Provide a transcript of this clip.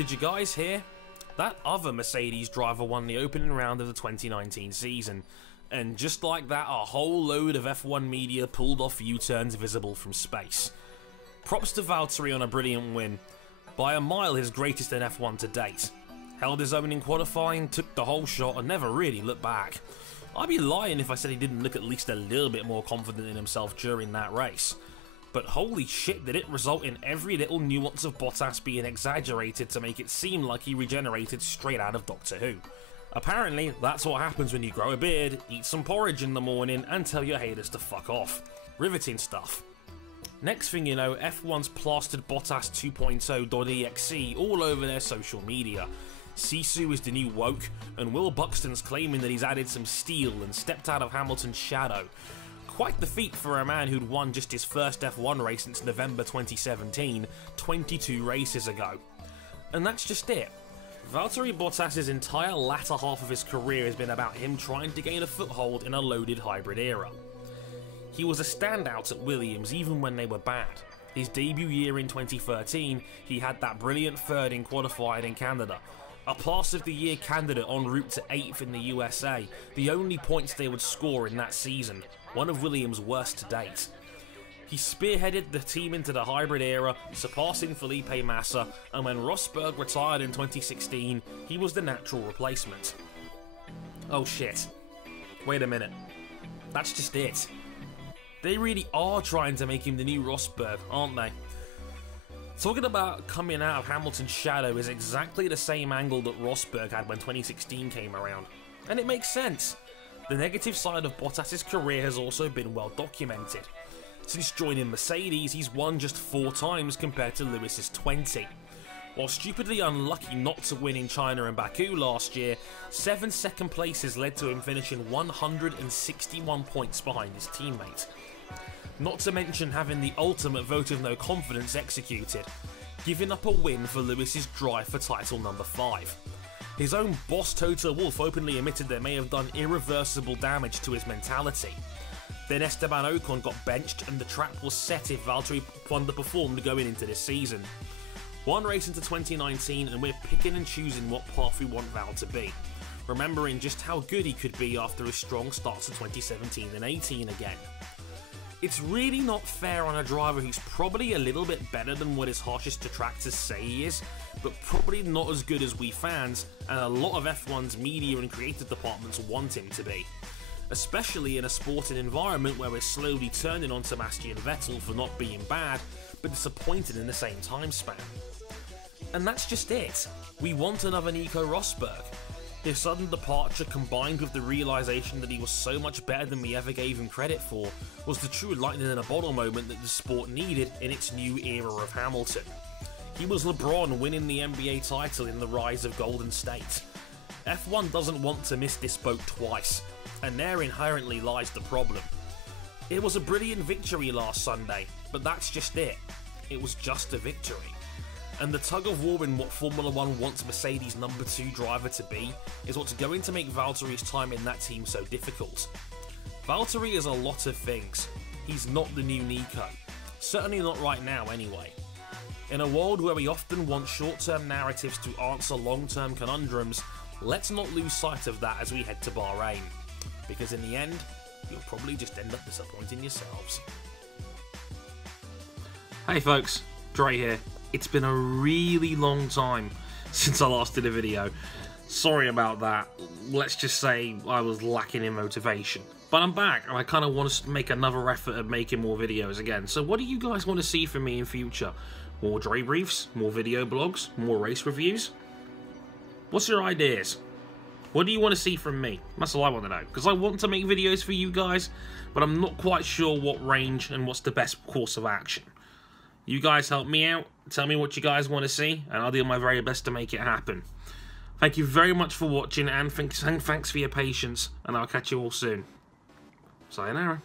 Did you guys hear? That other Mercedes driver won the opening round of the 2019 season, and just like that, a whole load of F1 media pulled off U-turns visible from space. Props to Valtteri on a brilliant win, by a mile his greatest in F1 to date. Held his own in qualifying, took the whole shot and never really looked back. I'd be lying if I said he didn't look at least a little bit more confident in himself during that race. But holy shit, did it result in every little nuance of Bottas being exaggerated to make it seem like he regenerated straight out of Doctor Who. Apparently, that's what happens when you grow a beard, eat some porridge in the morning, and tell your haters to fuck off. Riveting stuff. Next thing you know, F1's plastered Bottas 2.0.exe all over their social media. Sisu is the new woke, and Will Buxton's claiming that he's added some steel and stepped out of Hamilton's shadow. Quite the feat for a man who'd won just his first F1 race since November 2017, 22 races ago. And that's just it. Valtteri Bottas' entire latter half of his career has been about him trying to gain a foothold in a loaded hybrid era. He was a standout at Williams even when they were bad. His debut year in 2013, he had that brilliant third in qualifying in Canada. A Pass of the Year candidate en route to 8th in the USA, the only points they would score in that season, one of Williams' worst to date. He spearheaded the team into the hybrid era, surpassing Felipe Massa, and when Rosberg retired in 2016, he was the natural replacement. Oh shit. Wait a minute. That's just it. They really are trying to make him the new Rosberg, aren't they? Talking about coming out of Hamilton's shadow is exactly the same angle that Rosberg had when 2016 came around. And it makes sense. The negative side of Bottas' career has also been well documented. Since joining Mercedes, he's won just 4 times compared to Lewis's 20. While stupidly unlucky not to win in China and Baku last year, 7 second places led to him finishing 161 points behind his teammate. Not to mention having the ultimate vote of no confidence executed, giving up a win for Lewis's drive for title number 5. His own boss Toto Wolff openly admitted they may have done irreversible damage to his mentality. Then Esteban Ocon got benched and the trap was set if Valtteri underperformed going into this season. One race into 2019 and we're picking and choosing what path we want Val to be, remembering just how good he could be after his strong starts to 2017 and 18 again. It's really not fair on a driver who's probably a little bit better than what his harshest detractors say he is, but probably not as good as we fans and a lot of F1's media and creative departments want him to be. Especially in a sporting environment where we're slowly turning on Sebastian Vettel for not being bad, but disappointed in the same time span. And that's just it. We want another Nico Rosberg. His sudden departure combined with the realisation that he was so much better than we ever gave him credit for was the true lightning in a bottle moment that the sport needed in its new era of Hamilton. He was LeBron winning the NBA title in the rise of Golden State. F1 doesn't want to miss this boat twice, and there inherently lies the problem. It was a brilliant victory last Sunday, but that's just it. It was just a victory. And the tug of war in what Formula 1 wants Mercedes' number 2 driver to be is what's going to make Valtteri's time in that team so difficult. Valtteri is a lot of things. He's not the new Nico. Certainly not right now anyway. In a world where we often want short-term narratives to answer long-term conundrums, let's not lose sight of that as we head to Bahrain. Because in the end, you'll probably just end up disappointing yourselves. Hey folks, Dre here. It's been a really long time since I last did a video. Sorry about that. Let's just say I was lacking in motivation. But I'm back and I kind of want to make another effort at making more videos again. So what do you guys want to see from me in future? More Drebriefs? More video blogs? More race reviews? What's your ideas? What do you want to see from me? That's all I want to know. Because I want to make videos for you guys, but I'm not quite sure what range and what's the best course of action. You guys help me out, tell me what you guys want to see, and I'll do my very best to make it happen. Thank you very much for watching, and thanks for your patience, and I'll catch you all soon. Sayonara.